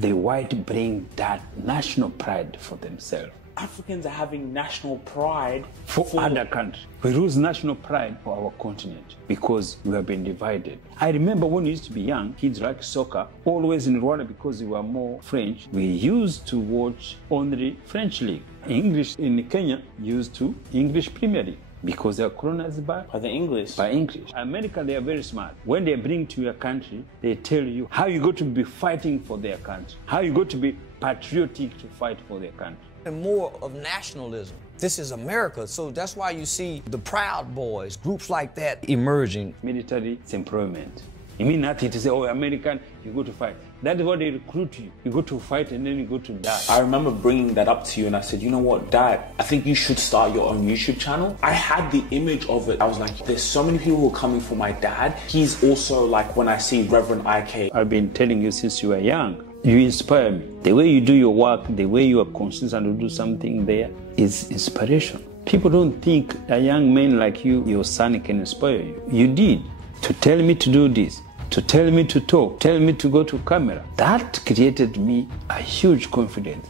the white bring that national pride for themselves. Africans are having national pride For other countries. We lose national pride for our continent because we have been divided. I remember when we used to be young, kids like soccer, always in Rwanda because we were more French. We used to watch only French league. English in Kenya used to English Premier League because they are colonized by the English. By English. America, they are very smart. When they bring to your country, they tell you how you got to be fighting for their country, how you got to be patriotic to fight for their country. And more of nationalism. This is America, so that's why you see the Proud Boys, groups like that emerging. Military employment. You mean nothing to say, oh, American, you go to fight. That is what they recruit you. You go to fight and then you go to die. I remember bringing that up to you and I said, you know what, Dad, I think you should start your own YouTube channel. I had the image of it. I was like, there's so many people who are coming for my dad. He's also like when I see Reverend IK. I've been telling you since you were young. You inspire me. The way you do your work, the way you are consistent to do something there is inspiration. People don't think a young man like you, your son, can inspire you. You did. To tell me to do this, to tell me to talk, tell me to go to camera. That created me a huge confidence.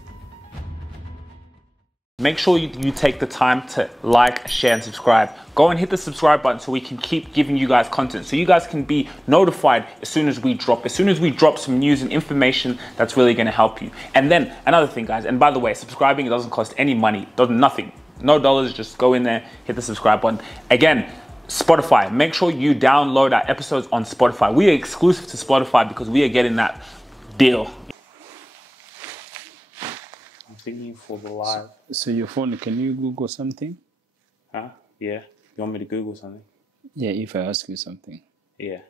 Make sure you take the time to like, share, and subscribe. Go and hit the subscribe button so we can keep giving you guys content, so you guys can be notified as soon as we drop some news and information that's really gonna help you. And then another thing, guys, and by the way, subscribing, it doesn't cost any money, nothing, no dollars, just go in there, hit the subscribe button. Again, Spotify, make sure you download our episodes on Spotify. We are exclusive to Spotify because we are getting that deal. Thinking for the live. So your phone, can you Google something? Huh? Yeah. You want me to Google something? Yeah, if I ask you something. Yeah.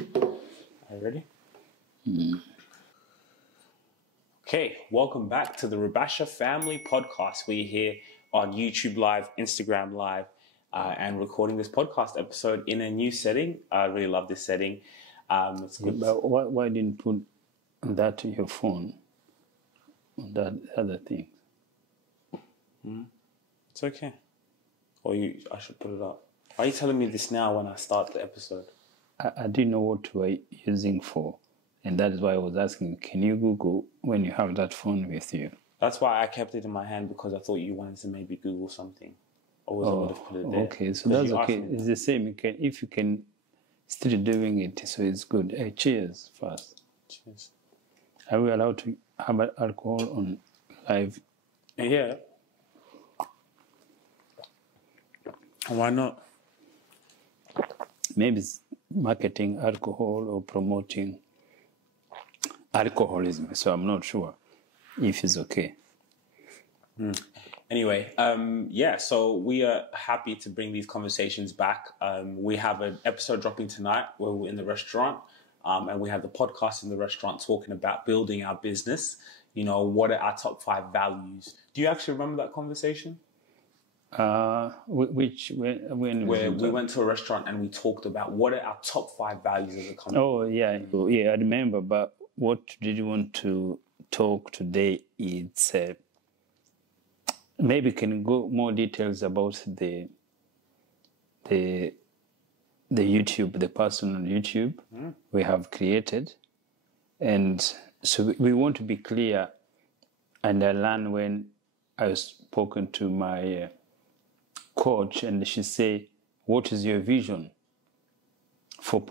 Are you ready? Okay, welcome back to the Rubasha Family Podcast. We're here on YouTube Live, Instagram Live, and recording this podcast episode in a new setting. I really love this setting. It's good. But why didn't put that to your phone on that other thing? It's okay. Or I should put it up. Why are you telling me this now when I start the episode? I didn't know what you were using for, and that is why I was asking, can you Google when you have that phone with you? That's why I kept it in my hand, because I thought you wanted to maybe Google something. Otherwise I would have put it there. Okay, so that's okay. It's the same. If you can still doing it, so it's good. Hey, cheers first. Cheers. Are we allowed to have alcohol on live? Yeah. Why not? Maybe it's marketing alcohol or promoting alcoholism, so I'm not sure if it's okay. Anyway, yeah, so we are happy to bring these conversations back. We have an episode dropping tonight where we're in the restaurant, and we have the podcast in the restaurant talking about building our business. You know, what are our top 5 values? Do you actually remember that conversation? When Where we went to a restaurant and we talked about what are our top 5 values as a company. Oh, yeah, I remember. But what did you want to talk today? It's maybe can go more details about the YouTube, the personal YouTube we have created. And so we want to be clear, and I learned when I was spoken to my coach, and she said, what is your vision for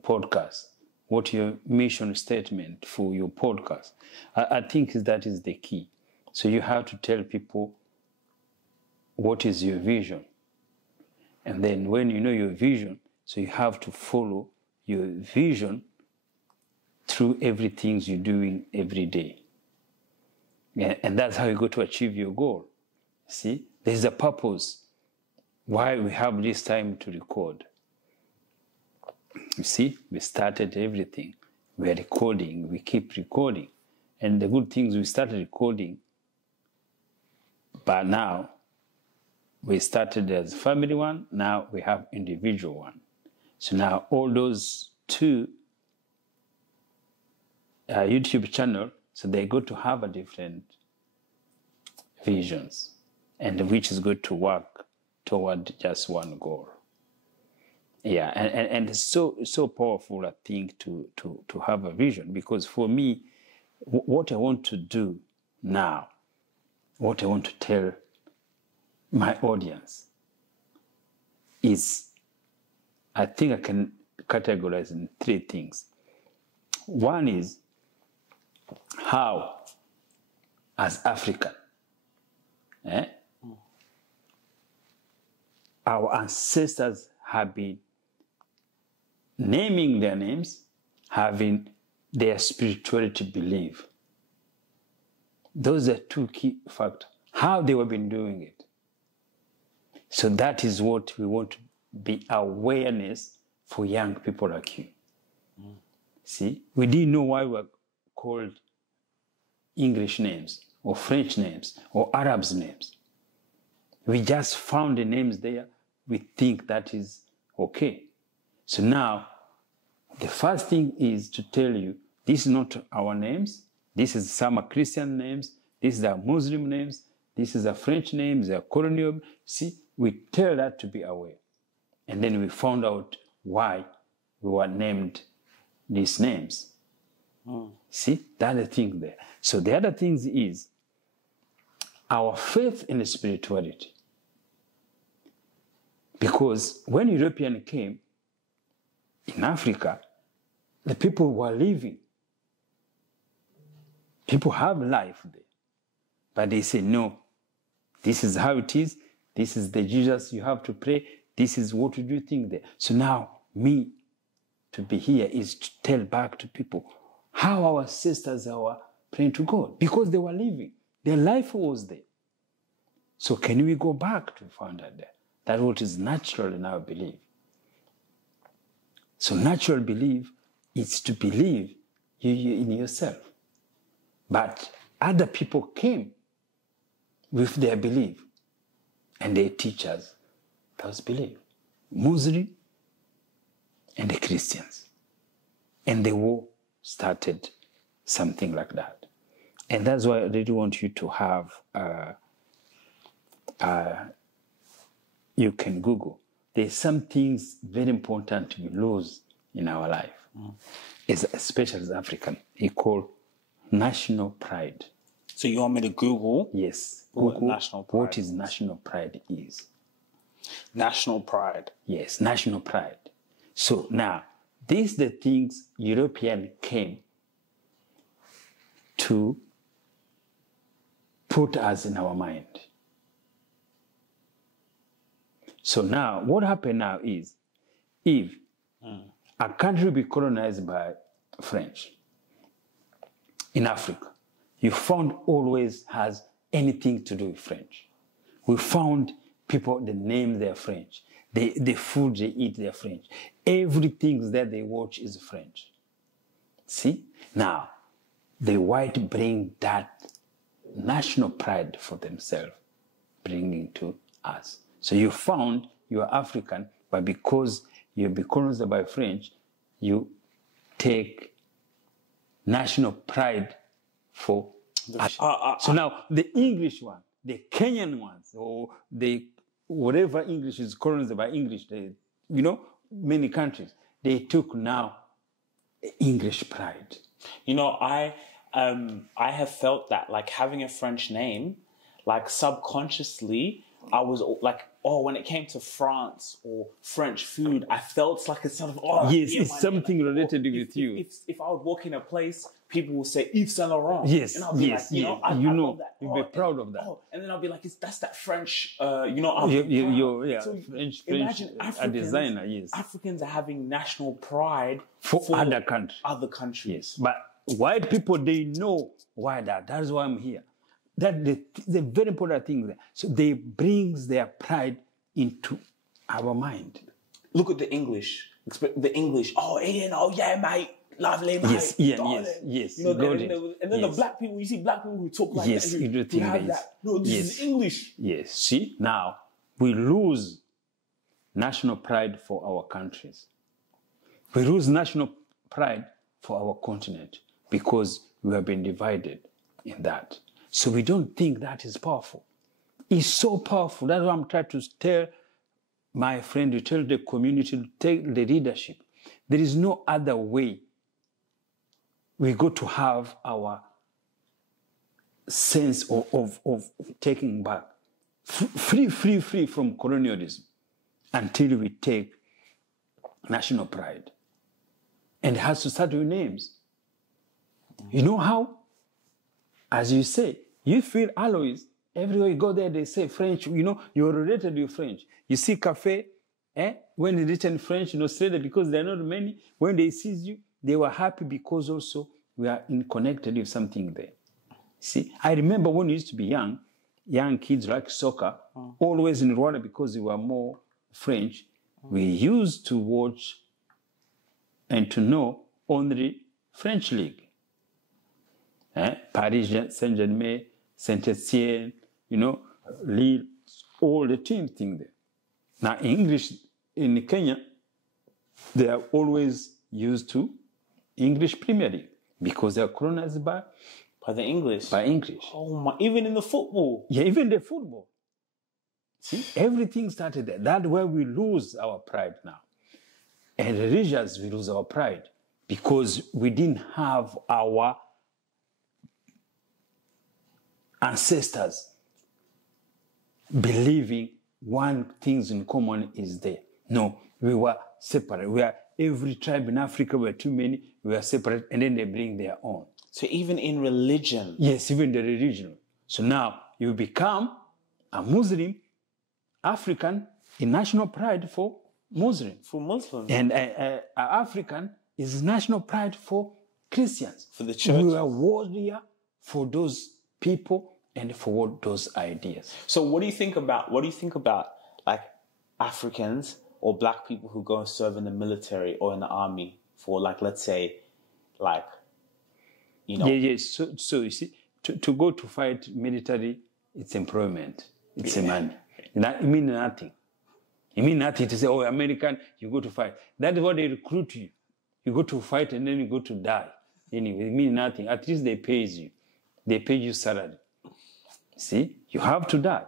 podcast? What your mission statement for your podcast? I think that is the key. So you have to tell people what is your vision. And then when you know your vision, so you have to follow your vision through everything you're doing every day. Yeah, and that's how you go to achieve your goal. See, there's a purpose why we have this time to record. You see, we started everything. We are recording, we keep recording. And the good things, we started recording, but now we started as family one, now we have individual one. So now all those 2 YouTube channel, so they go to have a different visions, and which is good to work toward just one goal. Yeah, and it's so powerful, I think, to have a vision, because for me, what I want to do now, what I want to tell my audience is, I think I can categorize in 3 things. One is how, as African, our ancestors have been naming their names, having their spirituality belief. Those are 2 key factors. How they have been doing it. So that is what we want to be awareness for young people like you. See, we didn't know why we were called English names or French names or Arabs names. We just found the names there. We think that is okay. So now, the first thing is to tell you, this is not our names. This is some are Christian names. This is our Muslim names. This is a French names, a colonial. See, we tell that to be aware. And then we found out why we were named these names. See, that's the thing there. So the other thing is our faith in the spirituality. Because when Europeans came in Africa, the people were living. People have life there. But they say, no, this is how it is. This is the Jesus you have to pray. This is what you think there. So now, me to be here is to tell back to people how our ancestors were praying to God, because they were living. Their life was there. So can we go back to find out that? That's what is natural in our belief. So natural belief is to believe you in yourself. But other people came with their belief, and they teach us those beliefs. Muslim and the Christians. And the war started something like that. And that's why I really want you to have, you can Google. There's some things very important we lose in our life, especially as African. It's called national pride. So you want me to Google? Yes. What national pride what is national pride is. National pride. Yes, national pride. So now, these are the things Europeans came to put us in our mind. So now, what happened now is, if a country be colonized by French in Africa, you found always has anything to do with French. We found people, the name they're French. The food they eat, they're French. Everything that they watch is French. See? Now, the white bring that national pride for themselves, bringing to us. So you found you are African, but because you've been colonized by French, you take national pride for us. So now the English one, the Kenyan ones, or the whatever English is colonized by English, many countries, they took now English pride. I have felt that, like, having a French name, like, subconsciously, I was like, when it came to France or French food, I felt like it's sort of, yes, it's something related with you. If I would walk in a place, people will say Yves Saint Laurent. Yes, and I'll be yes, like, yes. I love that. You'll be proud of that. And then I'll be like, that's that French, French, imagine a designer, yes. Africans are having national pride for other countries. Other countries. Yes, but white people, they know why that. That's why I'm here. That's the very important thing there. So they brings their pride into our mind. Look at the English. The English. Oh, Ian. Oh, yeah, mate. Lovely, mate. Yes, Ian. Yes. And then the black people. You see black people who talk like that. Who have that. No, this is English. Yes. See, now we lose national pride for our countries. We lose national pride for our continent because we have been divided in that. So we don't think that is powerful. It's so powerful. That's what I'm trying to tell my friend, you tell the community to take the leadership. There is no other way we got to have our sense of taking back. Free from colonialism until we take national pride. And it has to start with names. You know how? As you say, you feel always, everywhere you go there, they say French, you know, you're related with French. You see cafe, when it's written French in Australia, because there are not many, when they see you, they were happy because also we are connected with something there. See, I remember when we used to be young kids like soccer, always in Rwanda because we were more French, we used to watch and to know only French league. Paris Saint-Germain, Saint-Etienne, you know, Lille, all the teams thing there. Now English in Kenya, they are always used to English Premier League because they are colonized by the English. By English. Oh my! Even in the football. Yeah, even the football. See, everything started there. That's where we lose our pride now. And religious, we lose our pride because we didn't have our ancestors believing one thing in common is there. No, we were separate. We are every tribe in Africa were too many. We are separate, and then they bring their own. So even in religion? Yes, even the religion. So now you become a Muslim, African, in national pride for Muslim. For Muslims. And African is national pride for Christians. For the church. We are warrior for those people and for those ideas. So what do you think about like Africans or black people who go and serve in the military or in the army for, like, let's say, like, you know. Yeah. So you see, to go to fight military, it's employment. It's a money. It means nothing. It means nothing to say, oh, American, you go to fight. That is what they recruit you. You go to fight and then you go to die. Anyway, it means nothing. At least they pay you. They pay you salary. See, you have to die.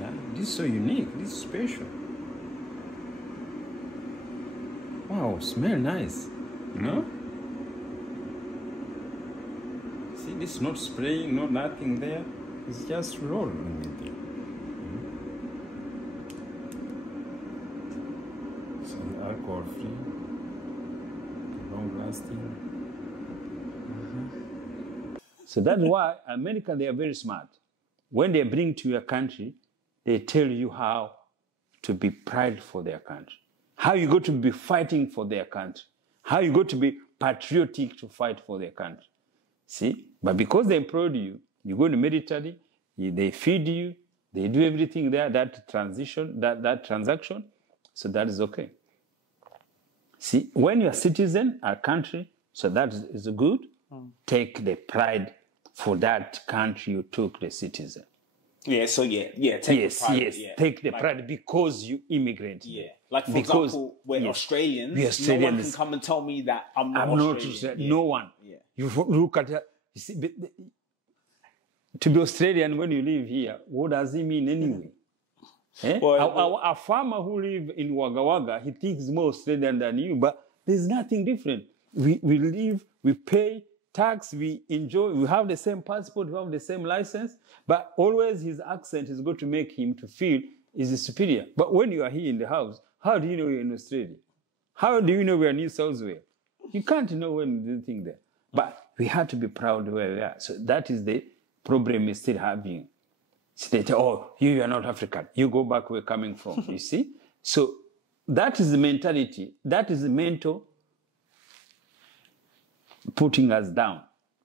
Yeah, this is so unique. This is special. Wow, smell nice. You know? See, this is not spraying, not nothing there. It's just rolling in there. Some alcohol free, long lasting. So that's why America, they are very smart. When they bring to your country, they tell you how to be proud for their country. How you got to be fighting for their country. How you got to be patriotic to fight for their country. See? But because they employed you, you go to military, they feed you, they do everything there, that transition, that transaction, so that is okay. See, when you're a citizen, a country, so that is good, take the pride for that country you took the citizen. Yeah, so take the pride. Yeah. Take the pride because you immigrant. Yeah, like for example, we're Australians, no one can come and tell me that I'm not Australian. Yeah. No one. Yeah. You look at it, you see, to be Australian when you live here, what does it mean anyway? Well, a farmer who lives in Wagga Wagga, he thinks more Australian than you, but there's nothing different. We live, we pay tax, we enjoy, we have the same passport, we have the same license, but always his accent is going to make him to feel is superior. But when you are here in the house, how do you know you're in Australia? How do you know we're in New South Wales? You can't know when you think there. But we have to be proud where we are. So that is the problem we're still having. So they tell, oh, you are not African. You go back where you're coming from, you see? So that is the mentality. That is the mental putting us down.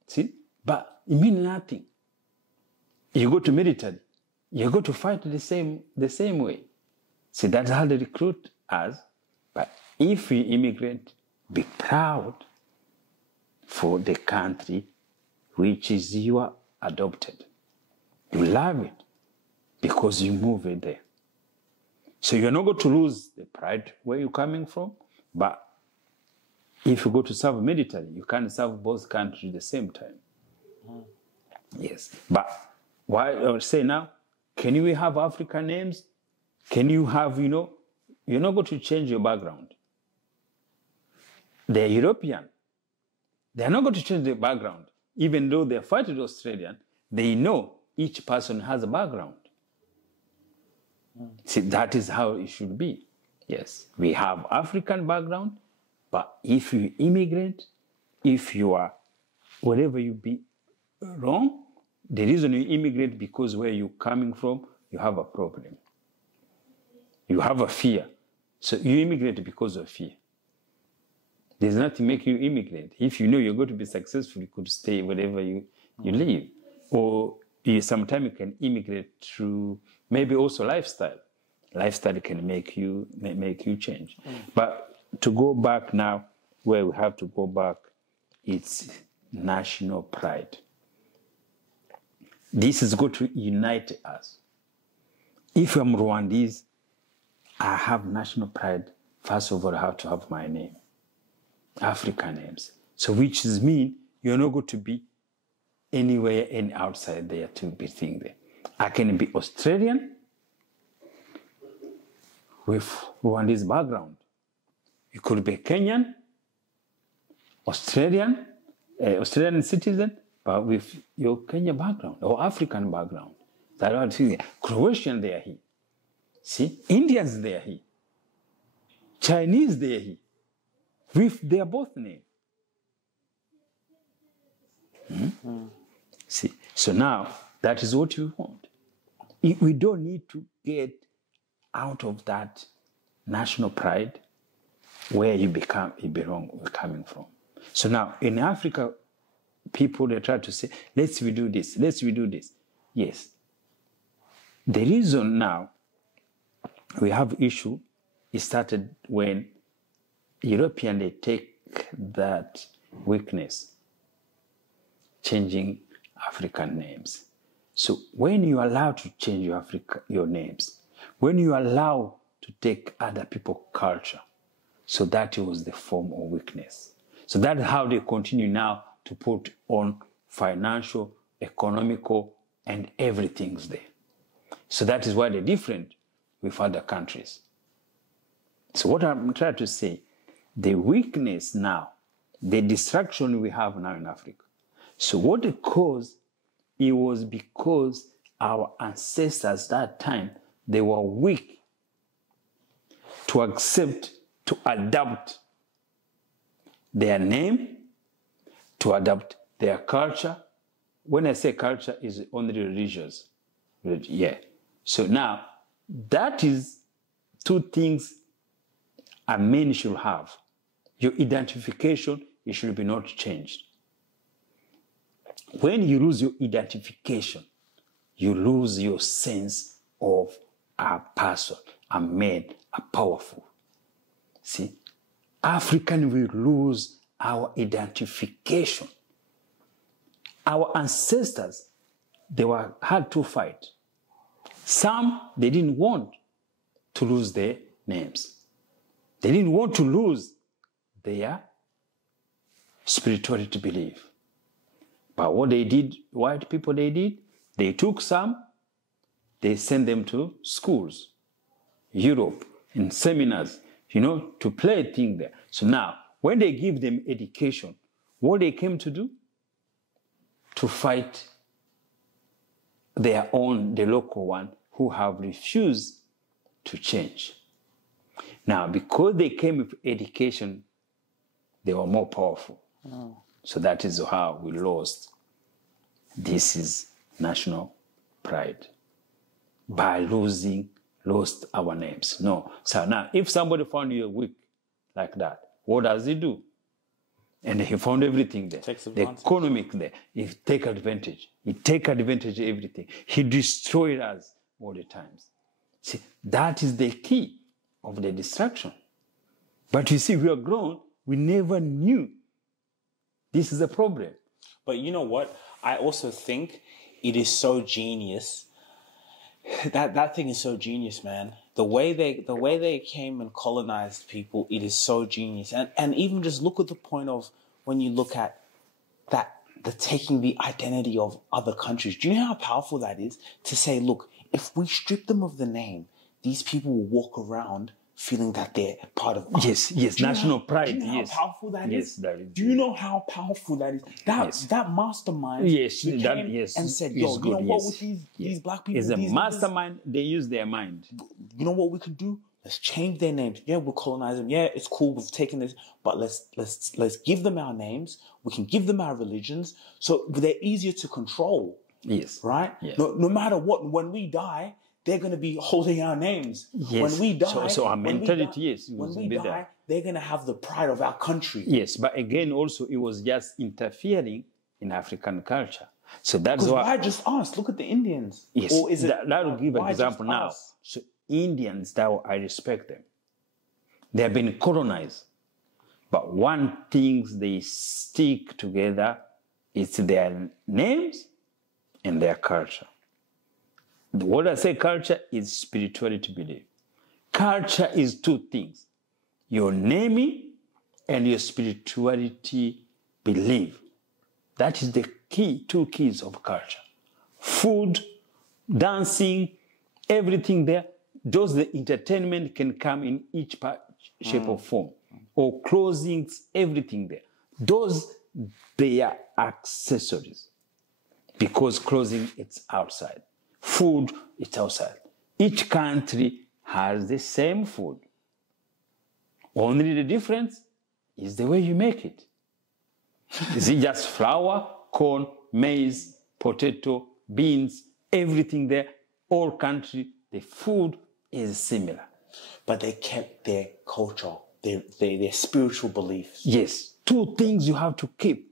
See? But it means nothing. You go to military, you go to fight the same way. See, that's how they recruit us. But if we immigrant, be proud for the country which is you adopted. You love it because you move it there. So you're not going to lose the pride where you're coming from, but if you go to serve military, you can't serve both countries at the same time. Yes. But why I would say now, can we have African names? Can you have, you're not going to change your background. They're European. They're not going to change their background. Even though they're fighting Australian, they know each person has a background. See, that is how it should be. Yes, we have African background, but if you immigrant, if you are, whatever you be wrong, the reason you immigrate because where you're coming from, you have a problem. You have a fear. So you immigrate because of fear. There's nothing making you immigrate. If you know you're going to be successful, you could stay wherever you live. Or sometimes you can immigrate through maybe also lifestyle. Lifestyle can make you change. But to go back now, where we have to go back, it's national pride. This is going to unite us. If I'm Rwandese, I have national pride. First of all, I have to have my name. African names. So which is mean you're not going to be anywhere and outside there to be thing there. I can be Australian with Rwandese background. You could be Kenyan, Australian citizen, but with your Kenyan background or African background. That's what I'm saying. Croatian, they are here. See, Indians, they are here. Chinese, they are here. With their both names. See, so now that is what we want. We don't need to get out of that national pride where you belong, we're coming from. So now in Africa, people, they try to say, let's redo this, let's redo this. Yes. The reason now we have issue, it started when Europeans, they take that weakness, changing African names. So when you allow to change your names, when you allow to take other people's culture, so that was the form of weakness. So that's how they continue now to put on financial, economical, and everything's there. So that is why they're different with other countries. So what I'm trying to say, the weakness now, the distraction we have now in Africa. So what it caused, it was because our ancestors that time, they were weak to accept, to adapt their name, to adapt their culture. When I say culture, is only religious. Yeah. So now, that is two things a man should have. Your identification, it should be not changed. When you lose your identification, you lose your sense of a person, a man, a powerful. See, African will lose our identification. Our ancestors, they had to fight. Some, they didn't want to lose their names. They didn't want to lose their spirituality belief. But what they did, white people, they took some, they sent them to schools, Europe, in seminars, to play a thing there. So now, when they give them education, what they came to do? To fight their own, the local one, who have refused to change. Now, because they came with education, they were more powerful. Oh. So that is how we lost. This is national pride. By lost our names. No. So now, if somebody found you weak like that, what does he do? And he found everything there. The economic there. He take advantage. He take advantage of everything. He destroyed us all the times. See, that is the key of the destruction. But you see, we are grown. We never knew this is a problem. But you know what? I also think it is so genius. That thing is so genius, man. The way they came and colonized people, it is so genius. And even just look at the point of when you look at that the taking the identity of other countries. Do you know how powerful that is? To say, look, if we strip them of the name, these people will walk around feeling that they're part of us. Yes, national pride. Do you know yes. how powerful that is? Yes, that is. Do you know how powerful that is? That mastermind came and said, yo, you know what, with these black people, it's a mastermind, they use their mind. You know what we can do? Let's change their names. Yeah, we'll colonize them. Yeah, it's cool, we've taken this, but let's give them our names. We can give them our religions, so they're easier to control. Yes. Right? Yes. No matter what, when we die, they're going to be holding our names. Yes. When we die, so our mentality, yes. When we die, they're going to have the pride of our country. Yes, but again, also, it was just interfering in African culture. So that's why just us? Look at the Indians. Yes, or is that will give an example now. Us? So Indians, now I respect them. They have been colonized. But one thing they stick together is their names and their culture. What I say culture is spirituality belief. Culture is two things. Your naming and your spirituality belief. That is the key, two keys of culture. Food, dancing, everything there. Those the entertainment can come in each part, shape or form. Or clothings, everything there. Those, they are accessories. Because clothing, it's outside. Food, it's outside. Each country has the same food. Only the difference is the way you make it. Is it just flour, corn, maize, potato, beans, everything there? All country, the food is similar. But they kept their culture, their spiritual beliefs. Yes, two things you have to keep.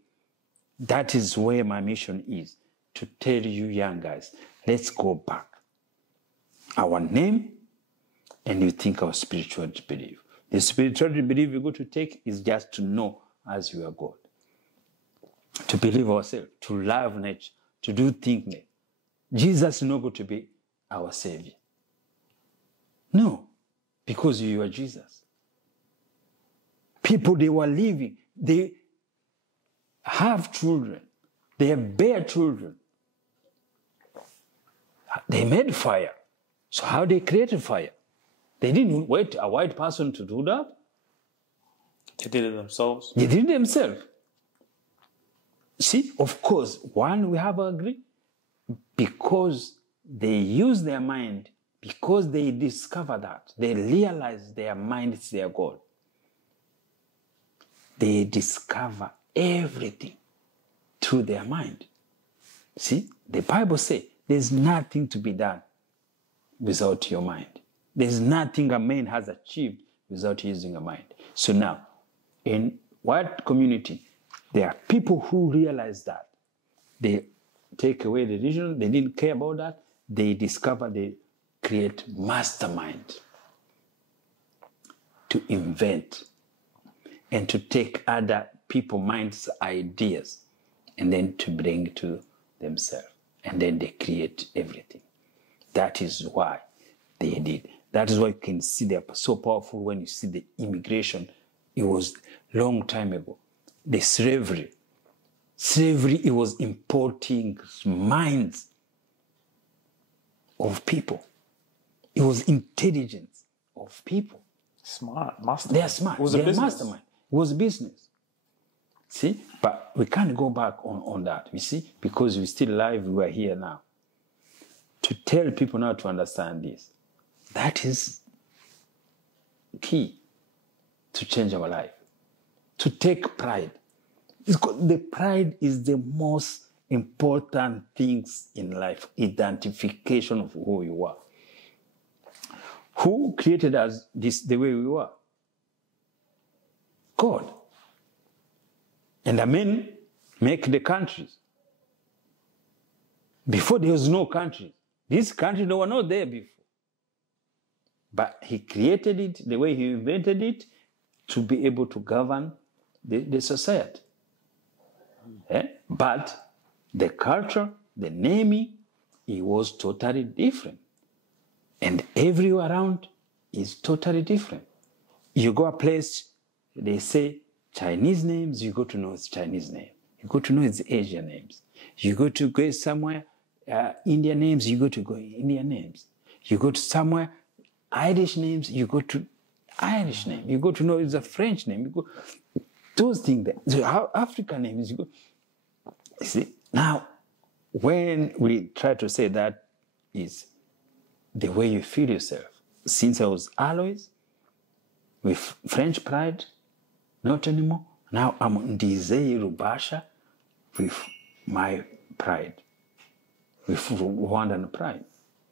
That is where my mission is, to tell you young guys, let's go back. Our name, and you think our spirituality belief. The spirituality belief you go to take is just to know as you are God. To believe ourselves, to love nature, to do things. Jesus is not going to be our Savior. No, because you are Jesus. People, they were living, they have children, they bear children. They made fire. So how they created fire? They didn't wait a white person to do that. They did it themselves. They did it themselves. See, of course, one, we have to agree, because they use their mind, because they discover that, they realize their mind is their God. They discover everything through their mind. See, the Bible says there's nothing to be done without your mind. There's nothing a man has achieved without using a mind. So now, in white community, there are people who realize that. They take away the religion, they didn't care about that. They discover, they create mastermind to invent and to take other people's minds' ideas and then to bring to themselves. And then they create everything. That is why they did. That is why you can see they are so powerful when you see the immigration. It was a long time ago. The slavery. Slavery, it was importing minds of people. It was intelligence of people. Smart, mastermind. They are smart. It was a business. Mastermind. It was a business. See? But we can't go back on that, you see? Because we're still alive, we are here now. To tell people now to understand this, that is key to change our life. To take pride. The pride is the most important things in life, identification of who you are. Who created us the way we were? God. And the men make the countries. Before there was no country. These countries, they were not there before. But he created it the way he invented it to be able to govern the society. But the culture, the naming, it was totally different. And everywhere around is totally different. You go a place, they say Chinese names, you go to know it's Chinese name. you got to know it's Asian names. You go to go somewhere, Indian names, you go to go Indian names. You go to somewhere, Irish names, you go to Irish name. You go to know it's a French name. You go those things there. So how African names, you go. See, now, when we try to say that is the way you feel yourself. Since I was always with French pride, not anymore. Now I'm Ndzieye Rubasha with my pride, with Rwandan pride.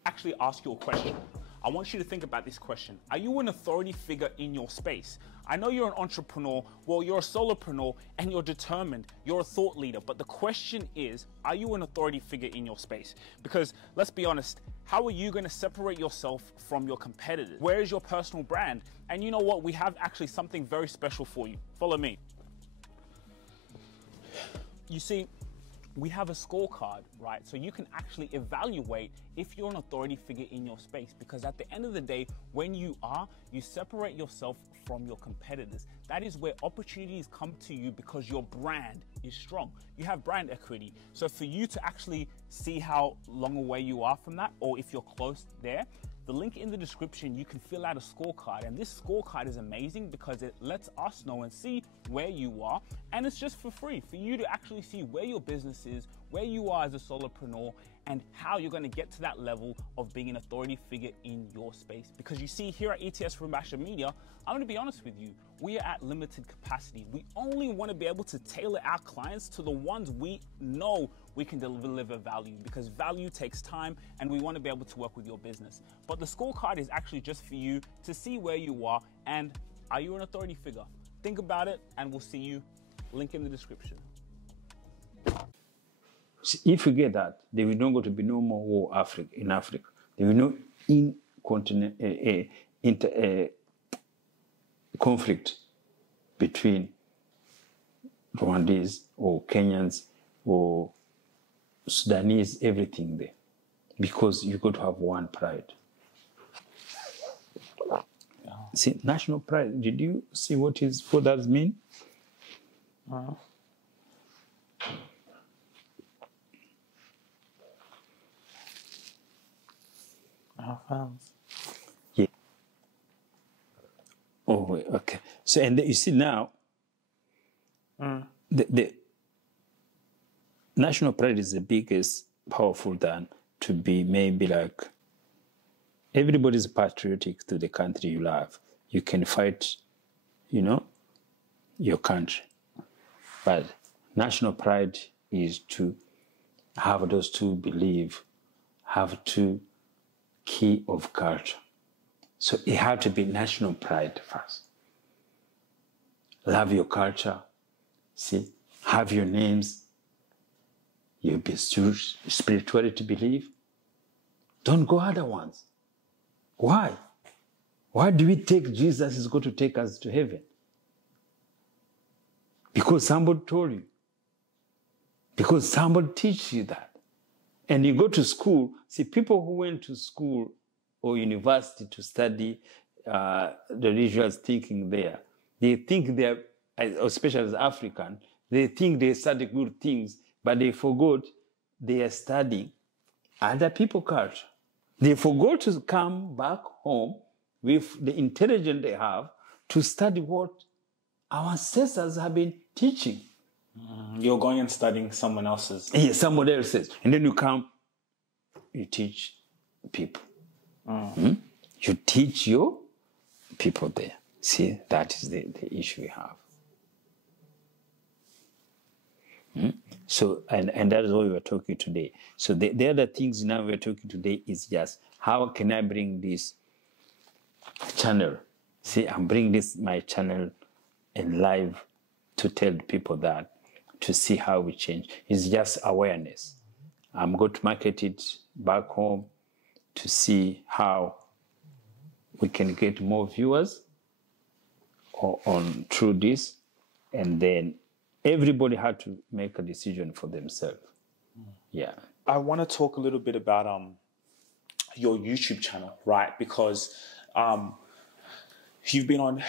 Actually ask you a question. I want you to think about this question. Are you an authority figure in your space? I know you're an entrepreneur, well, you're a solopreneur, and you're determined, you're a thought leader, but the question is, are you an authority figure in your space? Because let's be honest, how are you going to separate yourself from your competitors? Where is your personal brand? And you know what? We have actually something very special for you. Follow me. You see, we have a scorecard, right? So you can actually evaluate if you're an authority figure in your space, because at the end of the day, when you separate yourself from your competitors. That is where opportunities come to you because your brand is strong. You have brand equity. So for you to actually see how long away you are from that, or if you're close there, the link in the description, you can fill out a scorecard. And this scorecard is amazing because it lets us know and see where you are. And it's just for free for you to actually see where your business is, where you are as a solopreneur, and how you're going to get to that level of being an authority figure in your space. Because you see, here at ETS Rubasha Media, I'm going to be honest with you, we are at limited capacity. We only want to be able to tailor our clients to the ones we know we can deliver value, because value takes time and we want to be able to work with your business. But the scorecard is actually just for you to see where you are and are you an authority figure? Think about it and we'll see you. Link in the description. If you get that, there will not going to be no more war in Africa. There will no conflict between Rwandese or Kenyans or Sudanese, everything there. Because you got to have one pride. Yeah. See, national pride, did you see what that mean? Yeah. Oh, okay. So, and you see now, the national pride is the biggest, powerful than to be maybe like everybody's patriotic to the country you love. You can fight, your country. But national pride is to have those two have two key of culture. So it has to be national pride first. Love your culture. See, have your names, your spirituality belief. Don't go other ones. Why? Why do we take Jesus is going to take us to heaven? Because somebody told you. Because somebody teach you that. And you go to school, see, people who went to school or university to study the religious thinking there, they think they're, especially as African, they think they study good things, but they forgot they are studying other people's culture. They forgot to come back home with the intelligence they have to study what our ancestors have been teaching. You're going and studying someone else's. Yeah, someone else's. And then you come, you teach people. You teach your people there. See, that is the issue we have. So, and that is what we were talking today. So the other things now we're talking today is just, how can I bring this channel? See, I'm bringing my channel in live to tell people that, to see how we change. It's just awareness. I'm going to market it back home to see how we can get more viewers on through this, and then everybody had to make a decision for themselves. Yeah. I want to talk a little bit about your YouTube channel, right? Because you've been on,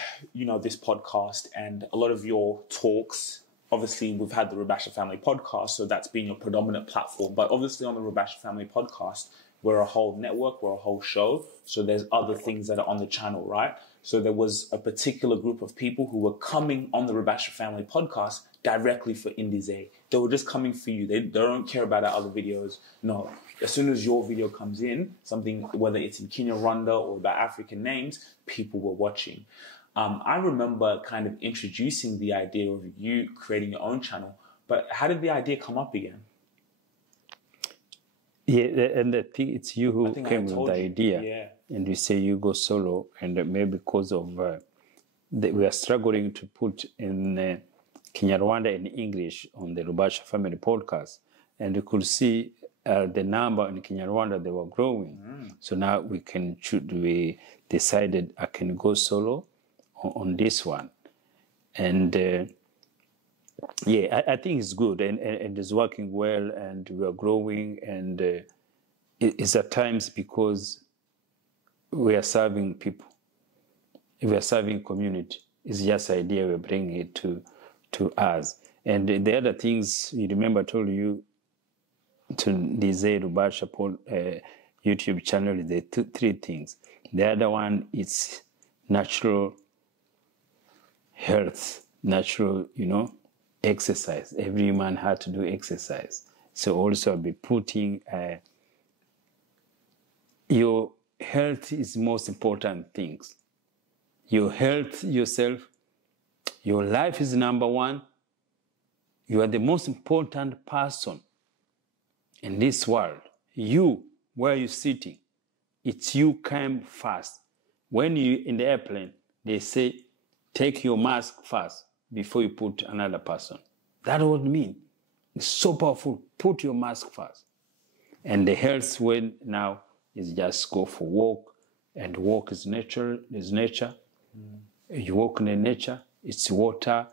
this podcast, and a lot of your talks obviously we've had the Rubasha Family Podcast, so that's been your predominant platform. But obviously on the Rubasha Family Podcast, we're a whole network, we're a whole show. So there's other things that are on the channel, right? So there was a particular group of people who were coming on the Rubasha Family Podcast directly for Ndzieye. They were just coming for you. They don't care about our other videos. No. As soon as your video comes in, something, whether it's in Kenya, Rwanda, or about African names, people were watching. I remember kind of introducing the idea of you creating your own channel, but how did the idea come up again? Yeah, and I think it's you who came with the idea. Yeah. And you say you go solo, and maybe because of we are struggling to put in Kenya, Rwanda, and English on the Rubasha Family Podcast, and you could see the number in Kenya, Rwanda, they were growing. So now we decided I can go solo on this one. And yeah, I think it's good and it's working well, and we are growing, and it's at times because we are serving people. We are serving community. It's just idea we're bringing it to us. And the other things, you remember I told you, to Ndzieye Rubasha YouTube channel, there are three things. The other one is natural health, natural, exercise. Every man had to do exercise. So also I'll be putting your health is the most important things. Your health yourself, your life is number one. You are the most important person in this world. You, where you're sitting, it's you came first. When you in the airplane, they say, take your mask first before you put another person. That would mean it's so powerful. Put your mask first. And the health way now is just go for walk, and walk is nature. You walk in the nature, it's water,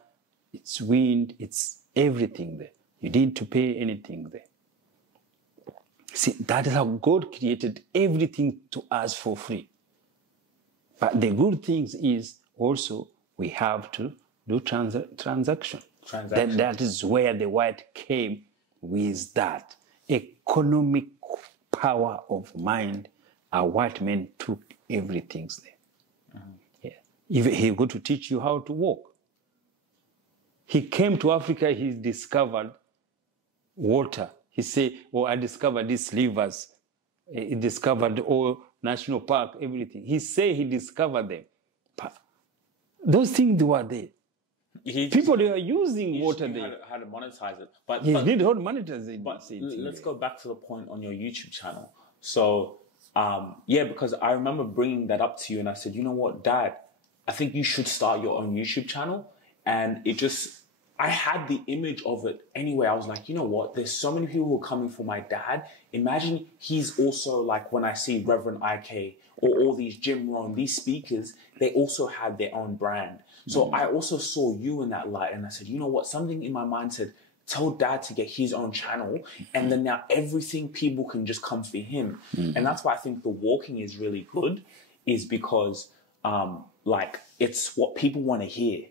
it's wind, it's everything there. You didn't to pay anything there. See, that is how God created everything to us for free. But the good things is also we have to do transaction. That is where the white came with that. Economic power of mind, a white man took everything there. Yeah. If he going to teach you how to walk. He came to Africa, he discovered water. He said, I discovered these rivers. He discovered all national park, everything. He said he discovered them. But those things were there. People, they are using water there. How to monetize it. But you need how to monetize it. But let's go back to the point on your YouTube channel. So, because I remember bringing that up to you, and I said, you know what, Dad, I think you should start your own YouTube channel. And I had the image of it anyway. I was like, you know what? There's so many people who are coming for my dad. Imagine he's also like when I see Reverend IK or all these Jim Rohn, these speakers, they also had their own brand. So I also saw you in that light, and I said, you know what? Something in my mind said, tell Dad to get his own channel, and then now everything people can just come for him. And that's why I think the walking is really good, is because it's what people want to hear.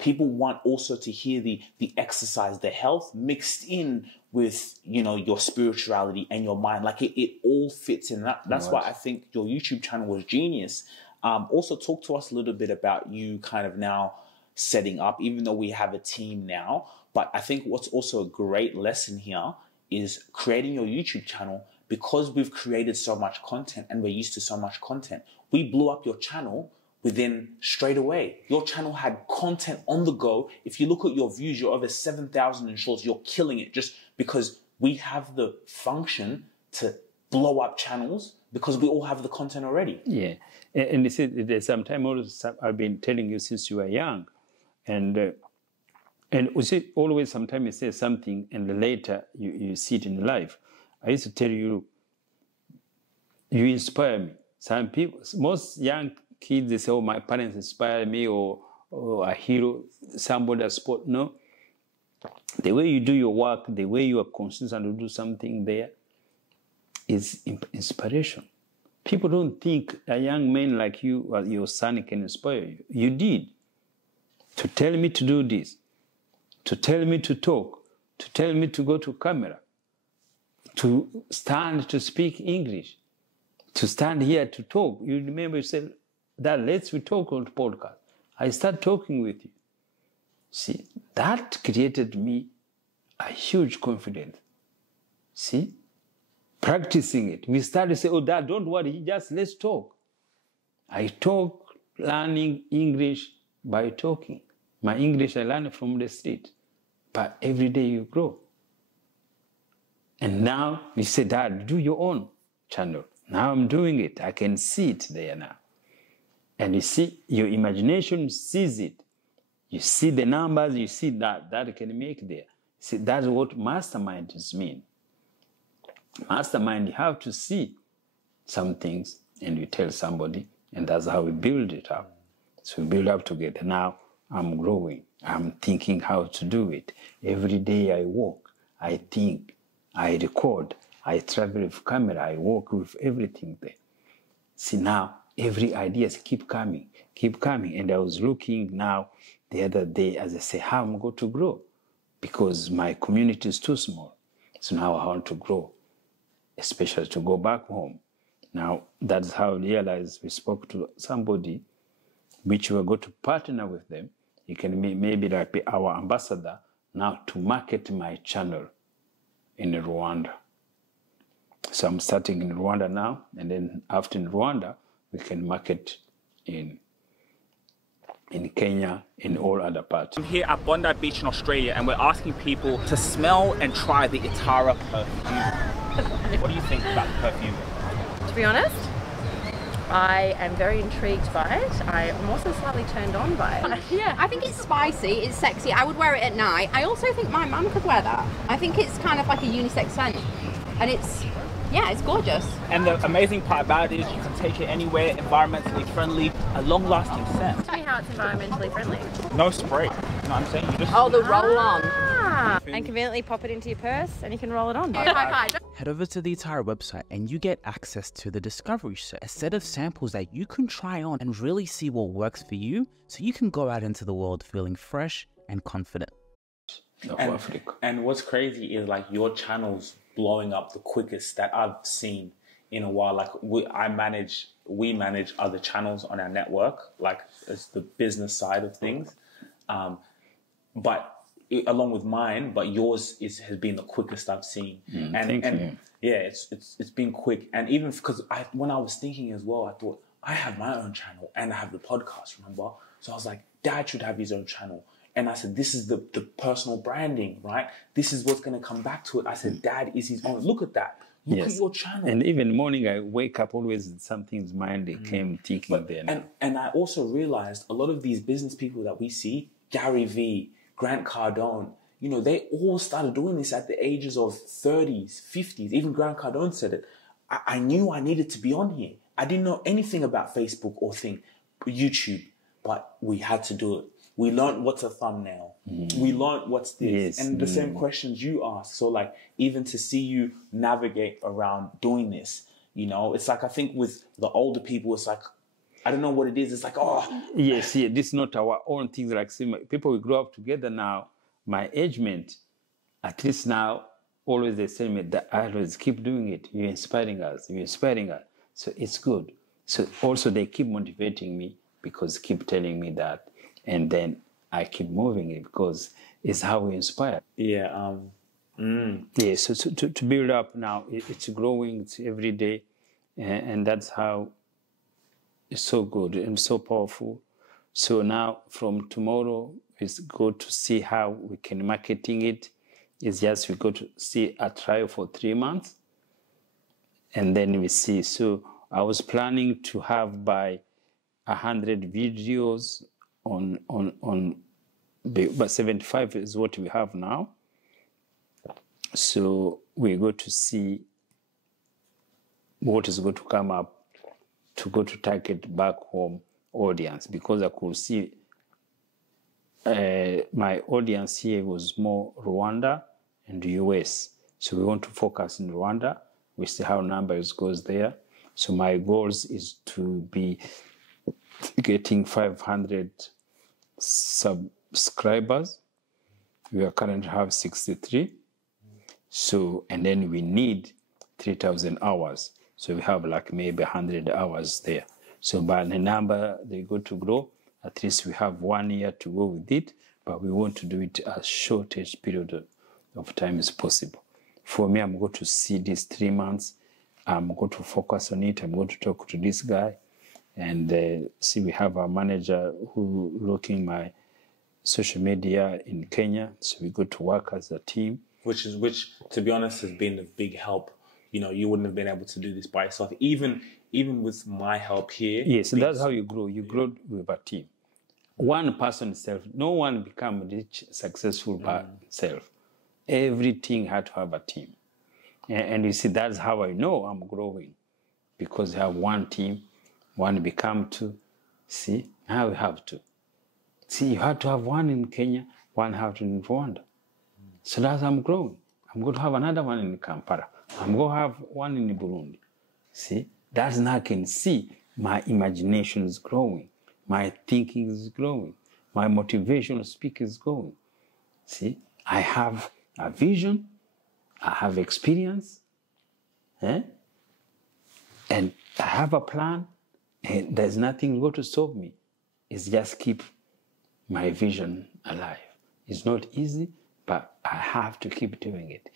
People want also to hear the exercise, the health mixed in with, your spirituality and your mind. Like it all fits in. That's why I think your YouTube channel was genius. Also talk to us a little bit about you kind of now setting up, even though we have a team now. But I think what's also a great lesson here is creating your YouTube channel, because we've created so much content and we're used to so much content. We blew up your channel within straight away. Your channel had content on the go. If you look at your views, you're over 7,000 in shorts. You're killing it just because we have the function to blow up channels because we all have the content already. Yeah. And you see, there's sometimes I've been telling you since you were young. And we see always sometimes you say something and later you see it in life. I used to tell you, you inspire me. Some people, most young kids, they say, oh, my parents inspire me, or a hero, somebody a sport. No. The way you do your work, the way you are consistent to do something there is inspiration. People don't think a young man like you or your son can inspire you. You did. To tell me to do this, to tell me to talk, to tell me to go to camera, to stand to speak English, to stand here to talk. You remember you said, that let's we talk on the podcast. I start talking with you. See, that created me a huge confidence. See, practicing it. We started to say, oh, Dad, don't worry, just let's talk. I talk, learning English by talking. My English I learned from the street. But every day you grow. And now we say, Dad, do your own channel. Now I'm doing it. I can see it there now. And you see, your imagination sees it. You see the numbers, you see that can make there. See, that's what masterminds mean. Mastermind, you have to see some things and you tell somebody, and that's how we build it up. So we build up together. Now I'm growing. I'm thinking how to do it. Every day I walk, I think, I record, I travel with camera, I walk with everything there. See, now every ideas keep coming. And I was looking now the other day as I say, how I'm going to grow, because my community is too small. So now I want to grow, especially to go back home. Now that's how I realized we spoke to somebody which we were going to partner with them. He can maybe like be our ambassador now to market my channel in Rwanda. So I'm starting in Rwanda now, and then after in Rwanda, we can market in Kenya, in all other parts. I'm here at Bondi Beach in Australia, and we're asking people to smell and try the Itara perfume. What do you think about the perfume? To be honest, I am very intrigued by it. I am also slightly turned on by it. Yeah, I think it's spicy, it's sexy. I would wear it at night. I also think my mum could wear that. I think it's kind of like a unisex scent, and it's gorgeous. And the amazing part about it is you can take it anywhere, environmentally friendly, a long-lasting scent. Tell me how it's environmentally friendly. No spray, you know what I'm saying? You just The roll-on. And conveniently pop it into your purse and you can roll it on. Head over to the Tithe website and you get access to the discovery set, a set of samples that you can try on and really see what works for you, so you can go out into the world feeling fresh and confident. And what's crazy is like your channel's blowing up the quickest that I've seen in a while. Like we manage other channels on our network, like it's the business side of things, but along with mine, but yours has been the quickest I've seen. Yeah, it's been quick. And even because when I was thinking as well, I thought I have my own channel and I have the podcast, remember? So I was like, Dad should have his own channel. And I said, this is the personal branding, right? This is what's going to come back to it. I said, Dad is his own. Look at that. Look at your channel. And even morning, I wake up always something's mind came thinking there. And I also realized a lot of these business people that we see, Gary Vee, Grant Cardone, you know, they all started doing this at the ages of 30s, 50s. Even Grant Cardone said it. I knew I needed to be on here. I didn't know anything about Facebook or YouTube, but we had to do it. We learned what's a thumbnail. We learned what's this. And the same questions you ask. So like, even to see you navigate around doing this, you know, it's like, I think with the older people, it's like, I don't know what it is. It's like, Yes, this is not our own things. Like, see, people we grow up together now, my age mate, at least now, always they say me that I always keep doing it. You're inspiring us. So it's good. So also they keep motivating me because keep telling me that. And then I keep moving it because it's how we inspire. Yeah. So to build up now, it's growing, it's every day. And that's how it's so good and so powerful. So now from tomorrow, it's good to see how we can marketing it. It's just we go to see a trial for 3 months. And then we see. So I was planning to have by 100 videos but 75 is what we have now. So we go to see what is going to come up to go to target back home audience, because I could see my audience here was more Rwanda and the US. So we want to focus in Rwanda. We see how numbers goes there. So my goals is to be getting 500 subscribers We are currently have 63. So, and then we need 3,000 hours. So we have like maybe 100 hours there. So by the number they go to grow, at least we have 1 year to go with it, but we want to do it as shortest period of time as possible. For me, I'm going to see these 3 months. I'm going to focus on it. I'm going to talk to this guy and see, we have a manager who looking my social media in Kenya. So we go to work as a team. Which, to be honest, has been a big help. You know, you wouldn't have been able to do this by yourself. Even with my help here. Yes, that's how you grow. You grow with a team. One person self, no one become rich, successful by self. Everything had to have a team. And you see, that's how I know I'm growing. Because I have one team, one become two. See, now we have two. See, you have to have one in Kenya, one have to in Rwanda. So that's how I'm growing. I'm going to have another one in Kampala. I'm going to have one in Burundi. See, that's now I can see my imagination is growing. My thinking is growing. My motivation to speak is growing. See, I have a vision. I have experience. And I have a plan. And there's nothing going to stop me. It's just keep my vision alive. It's not easy, but I have to keep doing it.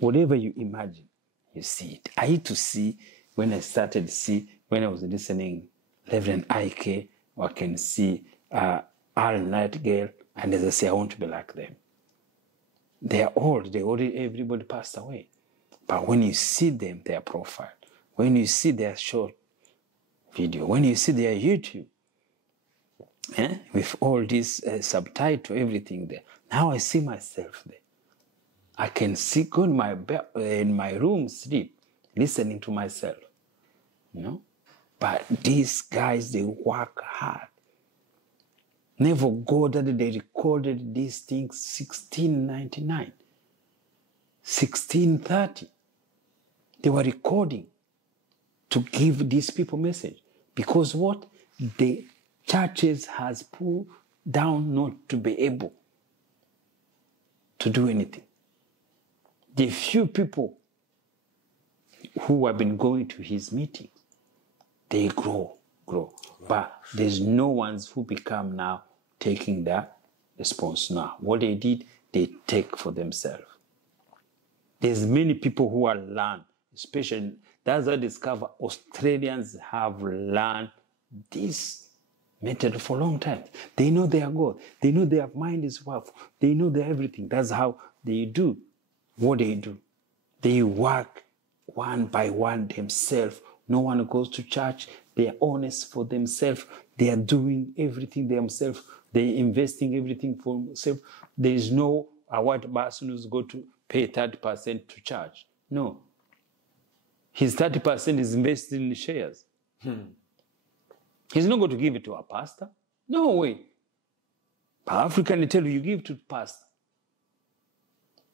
Whatever you imagine, you see it. I used to see, when I started to see, when I was listening, Reverend Ike, I can see Al Nightingale, and as I say, I want to be like them. They are old, everybody passed away. But when you see them, their profile, when you see their short video, when you see their YouTube, with all this subtitle, everything there, now I see myself there. I can go in my room, sleep, listening to myself, you know. But these guys, they work hard. Never go that they recorded these things 1699, 1630. They were recording to give these people message. Because what? The churches has pulled down not to be able to do anything. The few people who have been going to his meetings, they grow. Right. But there's no ones who become now taking that response now. What they did, they take for themselves. There's many people who are learned, especially, that's I discover Australians have learned this method for a long time. They know their God. They know their mind is powerful. They know their everything. That's how they do what they do. They work one by one themselves. No one goes to church. They are honest for themselves. They are doing everything themselves. They are investing everything for themselves. There is no a white person who's going to pay 30% to church. No. His 30% is invested in shares. He's not going to give it to a pastor. No way. But African, they tell you give to pastor.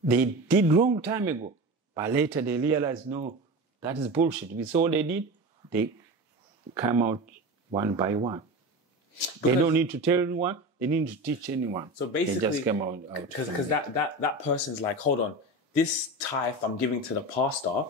They did long time ago. But later they realized, no, that is bullshit. So what they did, they come out one by one. They don't need to tell anyone. They need to teach anyone. So basically, they just came out. Because that person's like, hold on, this tithe I'm giving to the pastor,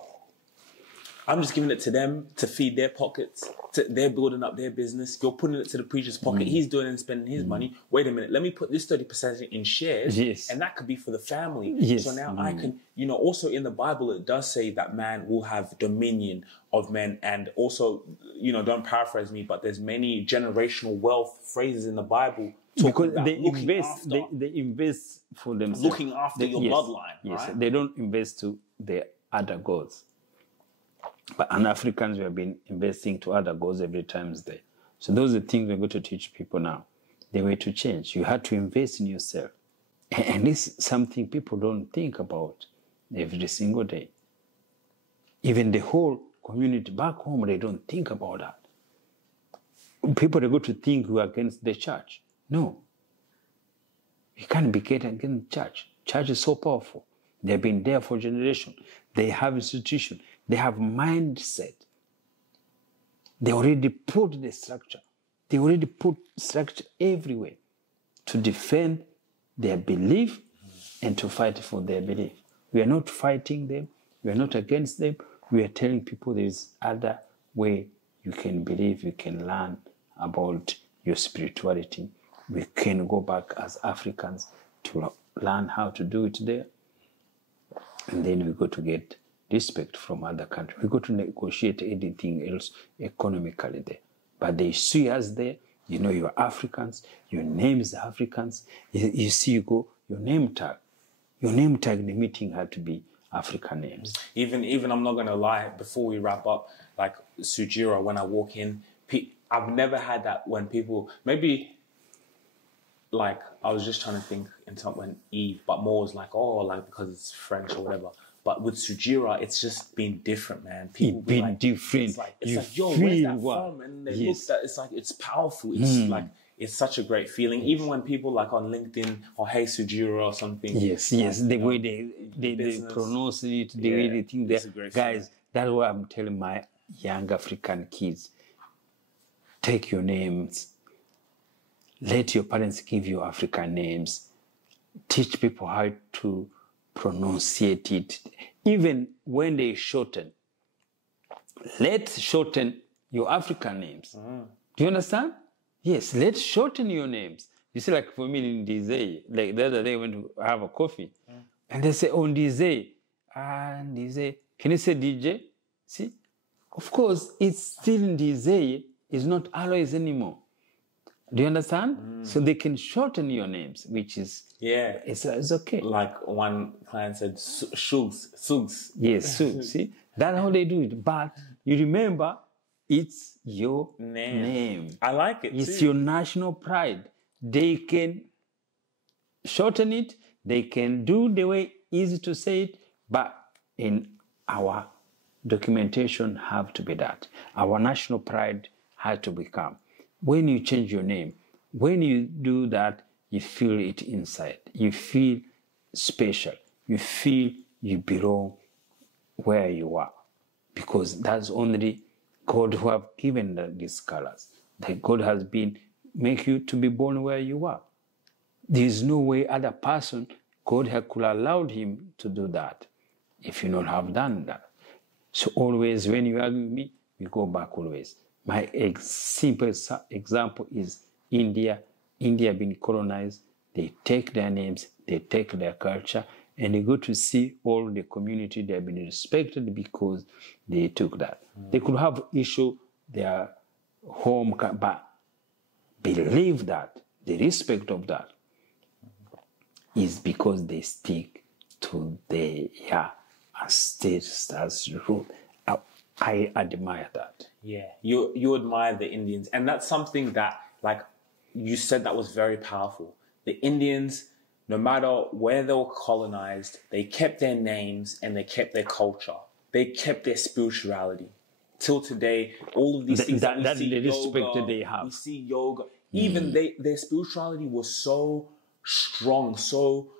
I'm just giving it to them to feed their pockets. They're building up their business. You're putting it to the preacher's pocket. He's doing and spending his money. Wait a minute. Let me put this 30% in shares. Yes. And that could be for the family. Yes. So now I can, also in the Bible, it does say that man will have dominion of men. And also, don't paraphrase me, but there's many generational wealth phrases in the Bible. Because they invest for themselves. Looking after your bloodline. Yes. Right? They don't invest to the other gods. But an Africans, we have been investing to other goals every time there. So those are the things we're going to teach people now. The way to change. You have to invest in yourself. And this is something people don't think about every single day. Even the whole community back home, they don't think about that. People are going to think we're against the church. No. You can't be against church. Church is so powerful. They've been there for generations. They have institution. They have mindset. They already put the structure. They already put structure everywhere to defend their belief and to fight for their belief. We are not fighting them. We are not against them. We are telling people there is other way you can believe, you can learn about your spirituality. We can go back as Africans to learn how to do it there. And then we go to get respect from other countries. We go to negotiate anything else economically there. But they see us there, you know, you're Africans, your name is Africans. You see, you go, your name tag in the meeting had to be African names. Even I'm not going to lie, before we wrap up, like Sugira, when I walk in, I've never had that when people, maybe like, I was just trying to think in something when Eve, but more was like, oh, like because it's French or whatever. But with Sugira, it's just been different, man. People It's been like, different. It's like, yo, where's that from? And they look that, it's like, it's powerful. It's like, it's such a great feeling. Even when people like on LinkedIn or hey Sugira or something. Yes, the way they pronounce it, the way they think that. Guys, that's what I'm telling my young African kids. Take your names. Let your parents give you African names. Teach people how to pronunciate it. Even when they shorten. Let's shorten your African names. Do you understand? Yes, let's shorten your names. You see, like for me in Ndzieye, like the other day I went to have a coffee, and they say, oh, Ndzieye, Ndzieye, can you say DJ? See? Of course, it's still Ndzieye, it's not Alois anymore. Do you understand? So they can shorten your names, which is, it's okay. Like one client said, Sugs. Yes, Sugs. See? That's how they do it. But you remember, it's your name. I like it. It's your national pride. They can shorten it. They can do the way easy to say it. But in our documentation have to be that. Our national pride has to become. When you change your name, when you do that, you feel it inside. You feel special. You feel you belong where you are. Because that's only God who have given these colors. That God has been make you to be born where you are. There is no way other person God could have allowed him to do that if you not have done that. So always when you argue with me, we go back always. My simple example is India. India being colonized. They take their names, they take their culture, and they go to see all the community. They have been respected because they took that. They could have issue their home, but believe that the respect of that is because they stick to their ancestors' root. I admire that. Yeah, you admire the Indians, and that's something that, like you said, that was very powerful. The Indians, no matter where they were colonized, they kept their names and they kept their culture. They kept their spirituality. Till today, all of these things that we see, the respect yoga, that they have. we see yoga. Even their spirituality was so strong, so,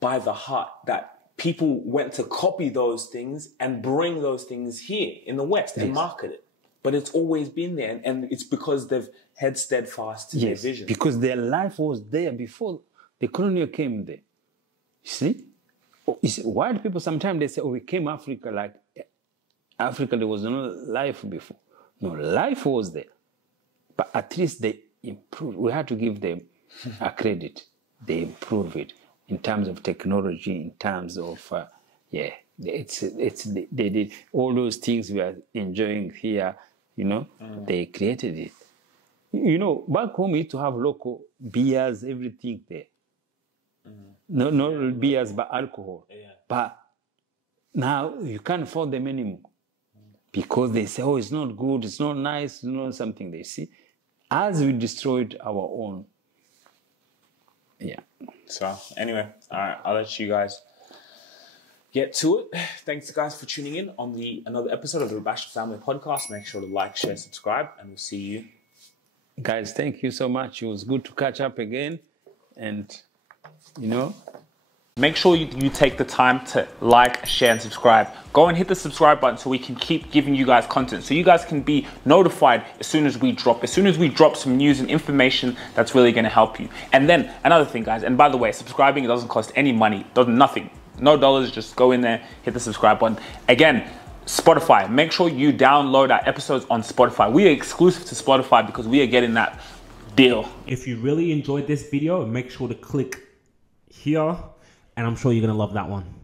by the heart, that people went to copy those things and bring those things here in the West and market it. But it's always been there, and it's because they've held steadfast to their vision. Because their life was there before the colonial came there. You see, white people sometimes they say, oh, we came Africa, like Africa, there was no life before. No, life was there. But at least they improved. We had to give them a credit. They improved it in terms of technology, in terms of, they did all those things we are enjoying here, they created it. Back home we used to have local beers, everything there. No beers, but alcohol. Yeah. But now you can't afford them anymore because they say, oh, it's not good, it's not nice, something they see. As we destroyed our own. Yeah. So anyway, all right, I'll let you guys get to it. Thanks, guys, for tuning in on another episode of the Rubasha Family Podcast. Make sure to like, share, subscribe, and we'll see you. Guys, thank you so much. It was good to catch up again. And, make sure you take the time to like, share, and subscribe. Go and hit the subscribe button so we can keep giving you guys content, so you guys can be notified as soon as we drop some news and information that's really going to help you. And then another thing, guys, and by the way, subscribing, it doesn't cost any money, nothing, no dollars. Just go in there, hit the subscribe button. Again, Spotify, make sure you download our episodes on Spotify. We are exclusive to Spotify because we are getting that deal. If you really enjoyed this video, make sure to click here, and I'm sure you're gonna love that one.